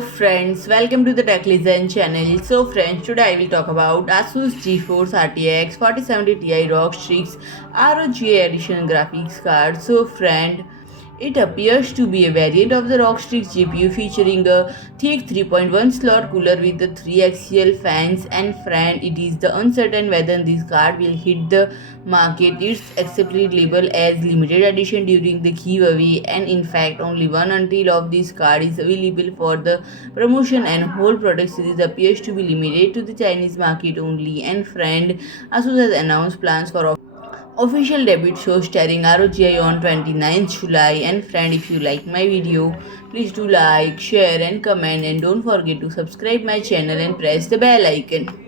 Friends, welcome to the Tech Listen channel. So friends, today I will talk about ASUS GeForce RTX 4070 Ti ROG STRIX ROG Edition graphics card. So friend, it appears to be a variant of the ROG STRIX GPU featuring a thick 3.1 slot cooler with the 3 axial fans, and friend, it is the uncertain whether this card will hit the market. It's acceptedly labeled as limited edition during the giveaway, and in fact only one until of this card is available for the promotion, and whole product series appears to be limited to the Chinese market only. And friend, Asus has announced plans for official debut show starring ROGI on 29th July. And friend, if you like my video, please do like, share and comment, and don't forget to subscribe my channel and press the bell icon.